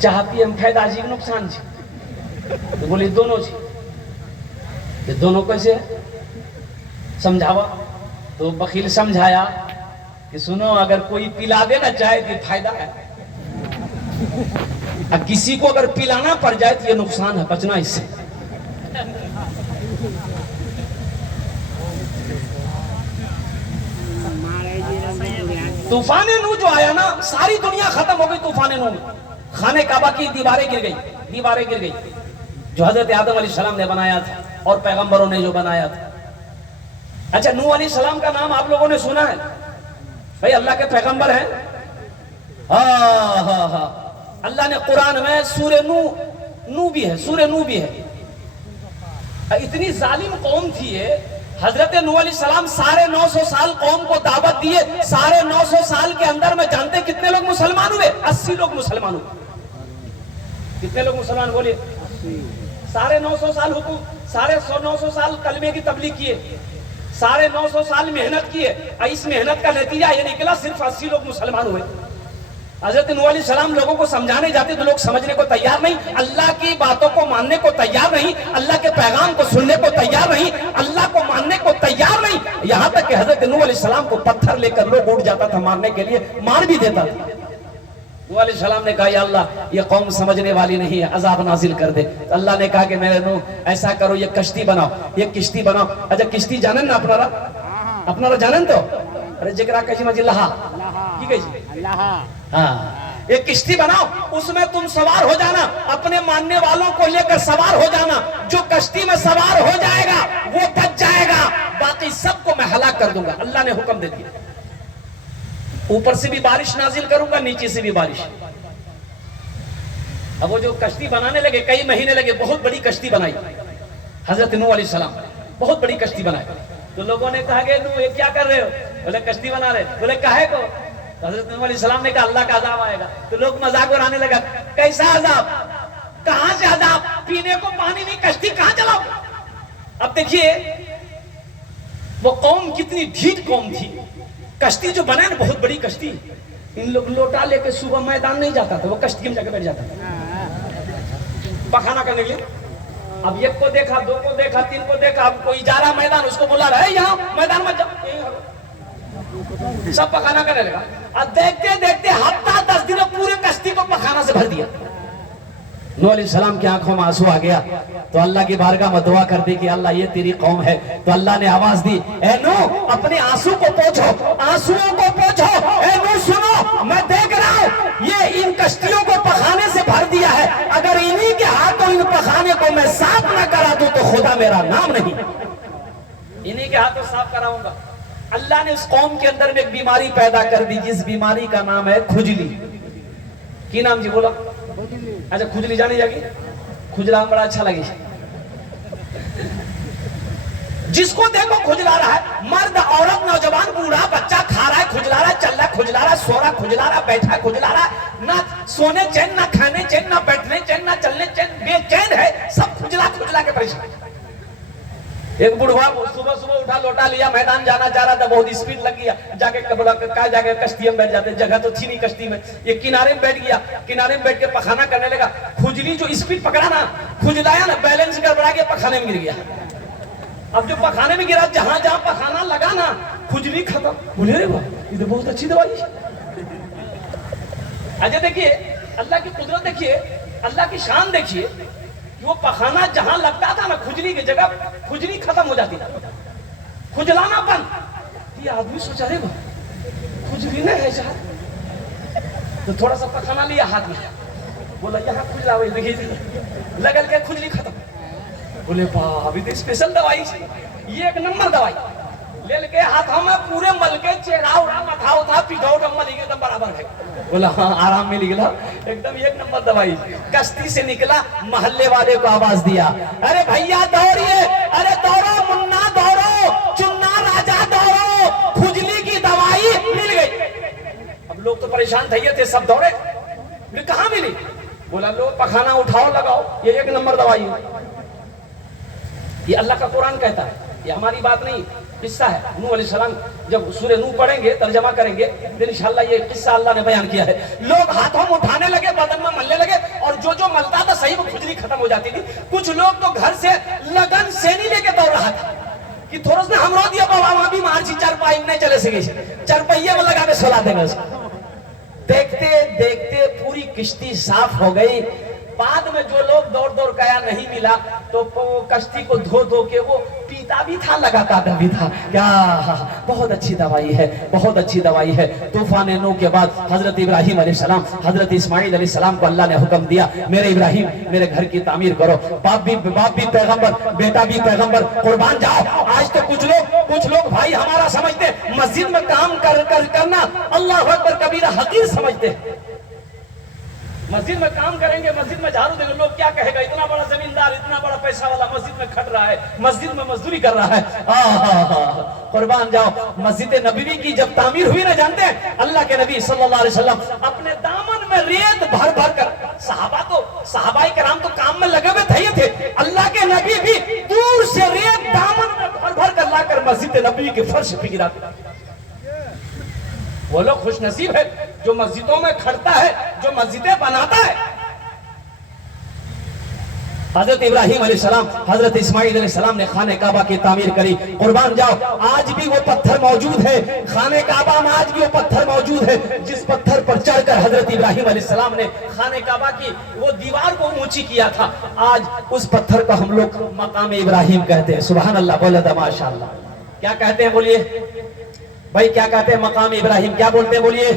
चाह पिए में फायदा जी नुकसान जी? तो बोली दोनों जी। तो दोनों कैसे समझावा? तो वकील समझाया कि सुनो, अगर कोई पिला देना चाहे तो फायदा है, और किसी को अगर पिलाना पड़ जाए तो ये नुकसान है, बचना इससे। तूफान नू जो आया ना, सारी दुनिया खत्म हो गई तूफान नू में। खाने काबा की दीवारें गिर गई, जो हजरत आदम अलैहिस्सलाम ने बनाया था और पैगंबरों ने जो बनाया था। अच्छा, नूह अलैहिस्सलाम का नाम आप लोगों ने सुना है? भाई अल्लाह के पैगंबर हैं। हाँ, अल्लाह ने कुरान में सूरे नू भी है, सूरे नू भी है। इतनी जालिम कौम थी ये, हजरत नूह अलैहिस्सलाम 950 साल कौम को दावत दिए। 950 साल के अंदर में जानते कितने लोग मुसलमान हुए? 80 लोग मुसलमान हुए। कितने लोग मुसलमान बोलिए? 950 साल हुकुम, 950 साल कलमे की तबलीग किए, 950 साल मेहनत किए, इस मेहनत का नतीजा ये निकला सिर्फ 80 लोग मुसलमान हुए। हजरत नूह अलैहिस्सलाम लोगों को समझाने जाते तो लोग समझने को तैयार नहीं, अल्लाह की बातों को मानने को तैयार नहीं, अल्लाह के पैगाम को सुनने को तैयार नहीं, अल्लाह को मानने को तैयार नहीं। यहाँ तक कि हजरत नूह अलैहिस्सलाम को पत्थर लेकर लोग उठ जाता था मारने के लिए, मार भी देता था। नूह अलैहिस्सलाम ने कहा, या अल्लाह, ये कौम समझने वाली नहीं है, अजाब नाजिल कर दे। तो अल्लाह ने कहा कि मेरे नूह, ऐसा करो, ये कश्ती बनाओ, ये किश्ती बनाओ। अच्छा, किश्ती जानन ना अपनारा जानन? तो अरे जिक्रा कही मजी लहा की कही, हाँ, एक किश्ती बनाओ, उसमें तुम सवार हो जाना, अपने मानने वालों को लेकर सवार हो जाना। जो कश्ती में सवार हो जाएगा वो बच जाएगा, बाकी सबको मैं हलाक कर दूंगा। अल्लाह ने हुक्म दे दिया, ऊपर से भी बारिश नाजिल करूंगा, नीचे से भी बारिश। अब वो जो कश्ती बनाने लगे, कई महीने लगे, बहुत बड़ी कश्ती बनाई हजरत नूह अलैहिस्सलाम, बहुत बड़ी कश्ती बनाई। तो लोगों ने कहा कि नूह ये क्या कर रहे हो? बोले कश्ती बना रहे। बोले काहे को? हजरत नूह अलैहिस्सलाम ने कहा अल्लाह का अजाब आएगा। तो लोग मजाक उड़ाने लगा, कैसा अजाब? कहां से अजाब? पीने को पानी नहीं, कश्ती कहां चलाओ? अब देखिए वो कौम कितनी ढीठ कौम थी। कश्ती जो बना ना, बहुत बड़ी कश्ती, इन लोग लोटा लेके सुबह मैदान नहीं जाता था, वो कश्ती में जाकर बैठ जाता था पखाना करने के लिए। अब एक को देखा, दो को देखा, तीन को देखा, अब कोई जा रहा मैदान, उसको बुला रहा है यहाँ मैदान में जाओ, सब पखाना करने लगा। और देखते देखते हफ्ता 10 दिन पूरे कश्ती को पखाना से भर दिया। नूह अलैहिस्सलाम की आंखों में आंसू आ गया, तो अल्लाह की बारगाह में दुआ कर दी कि अल्लाह ये तेरी कौम है। तो अल्लाह ने आवाज दी, ए नूह, अपने आंसू को पोंछो, आंसुओं को पोंछो। ए नूह सुनो, मैं देख रहा हूँ ये इन कश्तियों को पखाने से भर दिया है, अगर इन्हीं के हाथों इन पखाने को मैं साफ न करा दूं तो खुदा मेरा नाम नहीं। इन्हीं के हाथों साफ कराऊंगा। अल्लाह ने उस कौम के अंदर में एक बीमारी पैदा कर दी, जिस बीमारी का नाम है खुजली। की नाम जी बोला? अच्छा, खुजली जानी जाएगी? खुजला बड़ा अच्छा लगे, जिसको देखो खुजला रहा है, मर्द औरत नौजवान बूढ़ा बच्चा खा रहा है, खुजला रहा है, चल रहा है खुजला रहा है, सो रहा खुजला रहा है, बैठा खुजला रहा है, ना सोने चैन, ना खाने चैन, ना बैठने चैन, ना चलने चैन, बेचैन है, सब खुजला खुजला के परेशान। एक बुढ़वा सुबह सुबह उठा, लोटा लिया, मैदान जाना चाह रहा था, बहुत स्पीड लग गया, जाके जाके कश्ती में बैठ जाते, जगह तो थी नहीं कश्ती में, ये किनारे में बैठ गया, किनारे में बैठ के पखाना करने लगा। खुजली जो स्पीड पकड़ा ना, खुजलाया ना, बैलेंस गड़बड़ा के पखाने में गिर गया। अब जो पखाने में गिरा, जहां जहां पखाना लगा ना, खुजली खत्म। बोले रे वाह, ये तो बहुत अच्छी दवाई है। अच्छा देखिए अल्लाह की कुदरत, देखिए अल्लाह की शान, देखिए वो पखाना जहां लगता था ना, खुजली की जगह खुजली खत्म हो जाती, खुजलाना बंद। ये आदमी सोचा रे वाह, खुजली नहीं है शायद, तो थोड़ा सा पखाना लिया हाथ में, बोला यहाँ खुजला, वही देखिए लगल के खुजली खत्म। बोले वाह, अभी तो स्पेशल दवाई, ये एक नंबर दवाई। ले के हाथों में पूरे मल के चेहरा उड़ा, माथा उठा, पीठा उठा, मल के एकदम बराबर है। बोला हाँ, आराम मिल गया, एकदम एक नंबर दवाई। कश्ती से निकला, मोहल्ले वाले को आवाज दिया, अरे भैया दौड़िए, अरे दौड़ो मुन्ना दौड़ो, चुन्ना राजा दौड़ो, खुजली की दवाई मिल गई। अब लोग तो परेशान थे, सब दौड़े, कहाँ मिली? बोला लो पखाना उठाओ, लगाओ, ये एक नंबर दवाई है। ये अल्लाह का कुरान कहता है, ये हमारी बात नहीं, किस्सा है। नूह अलैहिस्सलाम, जब सूरह नूह पढ़ेंगे, तर्जमा करेंगे, फिर इंशाअल्लाह ये किस्सा अल्लाह ने बयान किया है। लोग हाथों में उठाने लगे, बदन में मलने लगे, जो जो मलता था सही वो खुजली खत्म हो जाती थी। कुछ लोग तो घर से लगन सेनी लेके दौड़ रहा था कि थोड़ा सा हम रो दिया बाबा वहां भी मार चार पाई नहीं चले सके, चार पहिए में लगा के सोला देंगे। देखते देखते पूरी किश्ती साफ हो गई। बाद में जो लोग दौड़ दौड़ गया नहीं मिला तो कश्ती को धो धो के वो पीता भी था, लगाता भी था। क्या बहुत अच्छी दवाई है, बहुत अच्छी दवाई है। तूफान नूह के बाद हजरत इब्राहिम अलैहिस्सलाम, हजरत इस्माइल अलैहिस्सलाम को अल्लाह ने हुक्म दिया, मेरे इब्राहिम मेरे घर की तामीर करो। बाप भी पैगंबर, बेटा भी पैगंबर, कुर्बान जाओ। आज तो कुछ लोग भाई हमारा समझते मस्जिद में काम करना अल्लाह अकबर कबीरा हकीर समझते। मस्जिद में काम करेंगे, मस्जिद में झाड़ू देंगे, लोग क्या कहेगा, इतना बड़ा जमींदार, इतना बड़ा पैसा वाला मस्जिद में खट रहा है, मस्जिद में मजदूरी कर रहा है। कुर्बान जाओ। मस्जिद नबवी की जब तामीर हुई ना, जानते हैं अल्लाह के नबी सल्लल्लाहु अलैहि वसल्लम अपने दामन में रेत भर भर कर, सहाबाए कराम तो काम में लगे हुए थे, अल्लाह के नबी भी दूर से रेत दामन में भर भर कर लाकर मस्जिद नबवी के फर्श पे गिराते। वो लोग खुश नसीब है जो मस्जिदों में खड़ता है, जो मस्जिदें बनाता है। हजरत इब्राहिम अलैहिस्सलाम, हजरत इस्माइल अलैहिस्सलाम ने खाने काबा की तामीर करी। कुर्बान जाओ। आज भी वो पत्थर मौजूद है खाने काबा में, आज भी वो पत्थर मौजूद है जिस पत्थर पर चढ़कर हजरत इब्राहिम अलैहिस्सलाम ने खाने काबा की वो दीवार को ऊंची किया था। आज उस पत्थर को हम लोग मकाम इब्राहिम कहते हैं। सुभान अल्लाह, बोले तो माशाअल्लाह। क्या कहते हैं बोलिए भाई, क्या कहते हैं मकाम इब्राहिम, क्या बोलते हैं बोलिए।